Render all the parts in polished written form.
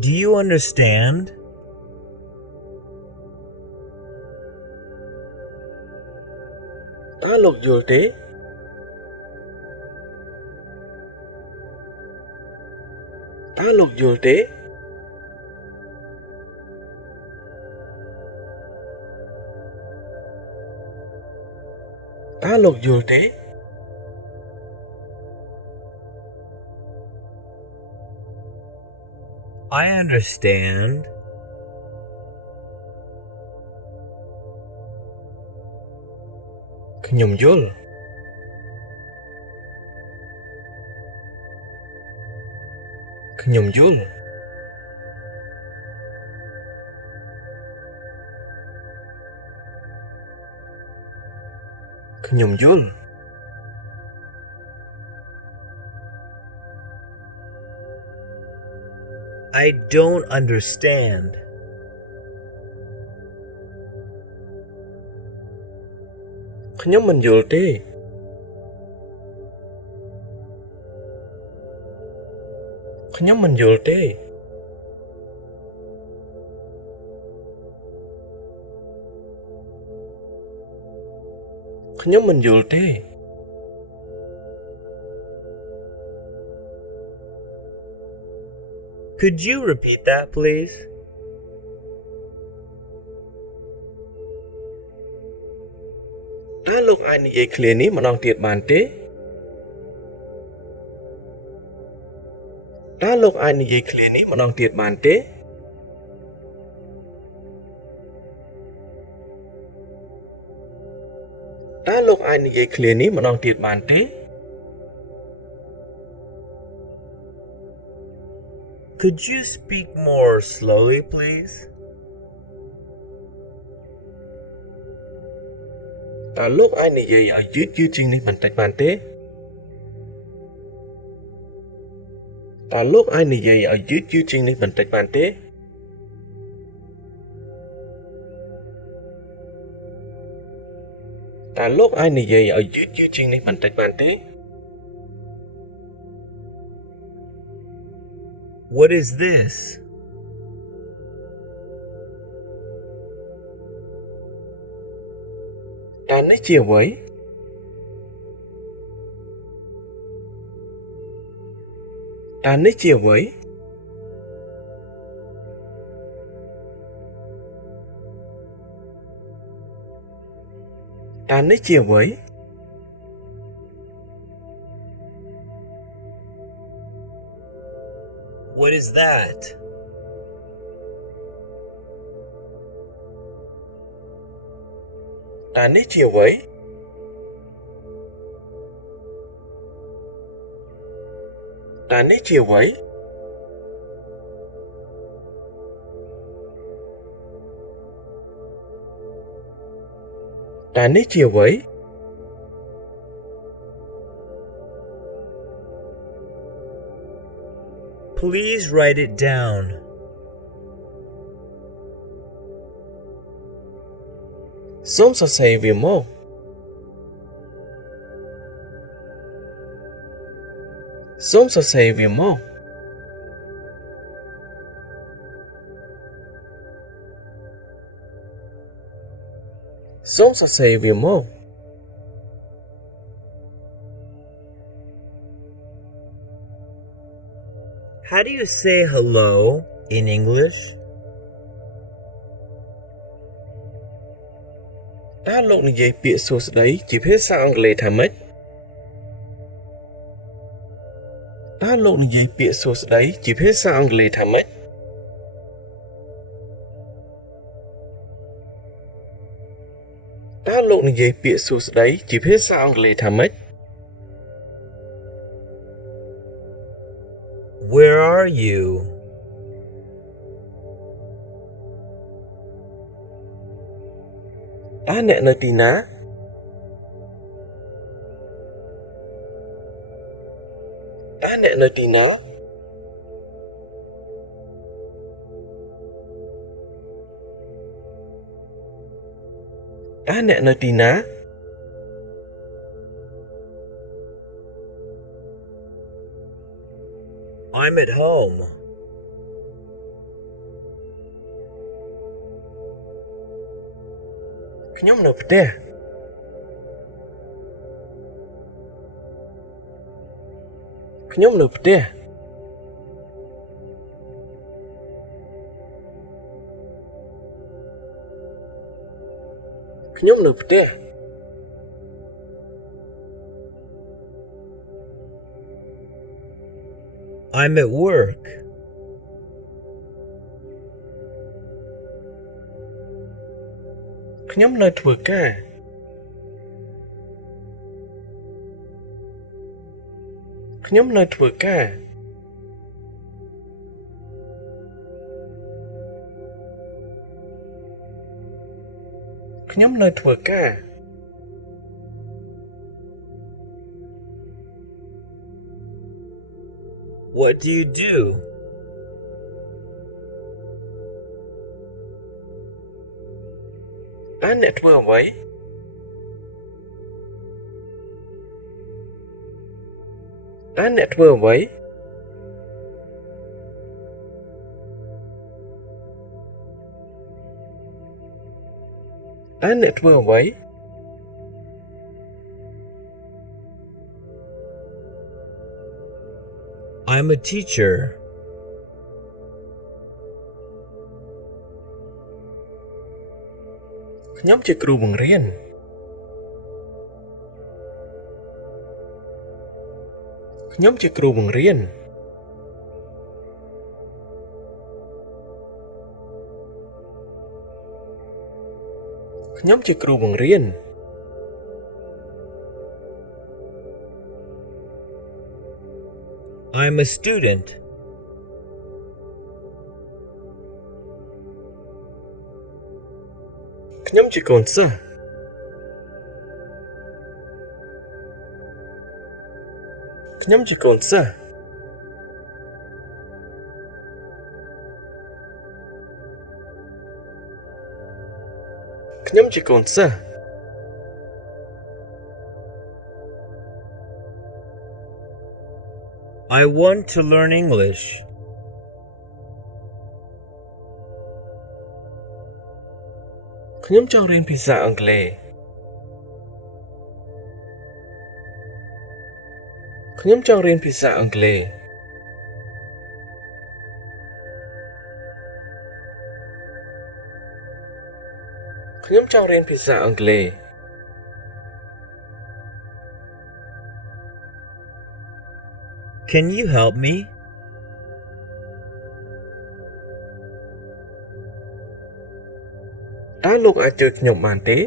Do you understand? Ta lục yul te? Ta lục yul te? Ta lục yul te? I understand.ខ្ញុំយល់ ខ្ញុំយល់ ខ្ញុំយល់ I don't understand. ខ្ញុំមិនយល់ទេ ខ្ញុំមិនយល់ទេ ខ្ញុំមិនយល់ទេ Could you repeat that, please? តើលោកអាចនិយាយឃ្លានេះម្ដងទៀតបានទេ តើលោកអាចនិយាយឃ្លានេះម្ដងទៀតបានទេ តើលោកអាចនិយាយឃ្លានេះម្ដងទៀតបានទេ Could you speak more slowly, please? តើលោកអាចនិយាយឲ្យយឺតៗជាងនេះបន្តិចបានទេ តើលោកអាចនិយាយឲ្យយឺតៗជាងនេះបន្តិចបានទេ តើលោកអាចនិយាយឲ្យយឺតៗជាងនេះបន្តិចបានទេ What is this? តើនេះជាអ្វី តើនេះជាអ្វី តើនេះជាអ្វី What is that? តើនេះជាអ្វី តើនេះជាអ្វី តើនេះជាអ្វី Please write it down. សូមសរសេរវាមក សូមសរសេរវាមក សូមសរសេរវាមក How do you say hello in English? តើលោកនិយាយពាក្យសួស្តីជាភាសាអង់គ្លេសថាម៉េច តើលោកនិយាយពាក្យសួស្តីជាភាសាអង់គ្លេសថាម៉េច តើលោកនិយាយពាក្យសួស្តីជាភាសាអង់គ្លេសថាម៉េច Where are you? តើអ្នកនៅទីណា តើអ្នកនៅទីណា តើអ្នកនៅទីណា I'm at home. ខ្ញុំនៅផ្ទះខ្ញុំនៅផ្ទះខ្ញុំនៅផ្ទះ I'm at work. ខ្ញុំនៅធ្វើការខ្ញុំនៅធ្វើការខ្ញុំនៅធ្វើការ What do you do? តើអ្នកធ្វើអ្វីតើអ្នកធ្វើអ្វីតើអ្នកធ្វើអ្វី I'm a teacher. ខ្ញុំជាគ្រូបង្រៀនខ្ញុំជាគ្រូបង្រៀនខ្ញុំជាគ្រូបង្រៀន I'm a student. ខ្ញុំជាកូនសិស្សខ្ញុំជាកូនសិស្សខ្ញុំជាកូនសិស្ស I want to learn English. ខ្ញុំចង់រៀនភាសាអង់គ្លេសខ្ញុំចង់រៀនភាសាអង់គ្លេសខ្ញុំចង់រៀនភាសាអង់គ្លេស Can you help me? តើលោកអាចជួយខ្ញុំបានទេ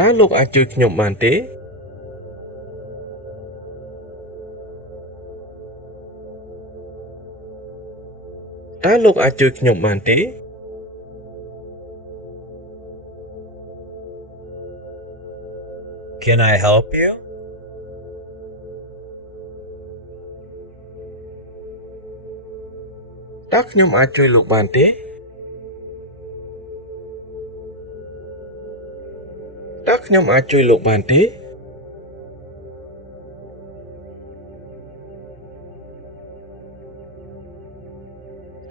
តើលោកអាចជួយខ្ញុំបានទេតើលោកអាចជួយខ្ញុំបានទេ Can I help you? តើខ្ញុំអាចជួយលោកបានទេតើខ្ញុំអាចជួយលោកបានទេ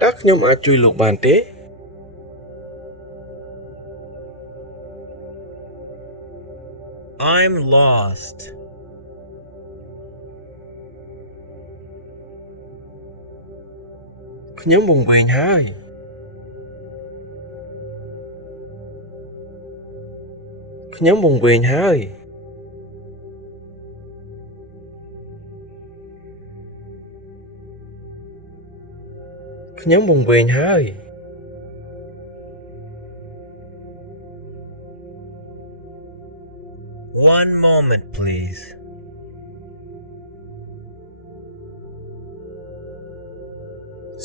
តើខ្ញុំអាចជួយលោកបានទេ I'm lost. ខ្ញុំវង្វេងហើយខ្ញុំវង្វេងហើយខ្ញុំវង្វេងហើយ One moment, please.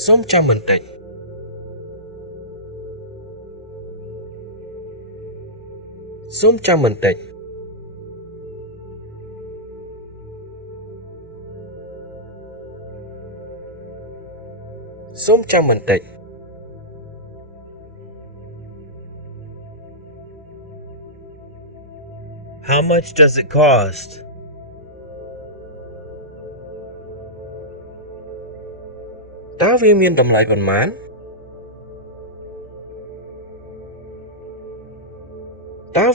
សូមចាំបន្តិចសូមចាំបន្តិចសូមចាំបន្តិច How much does it cost? តើវាមានតម្លៃប៉ុន្មាន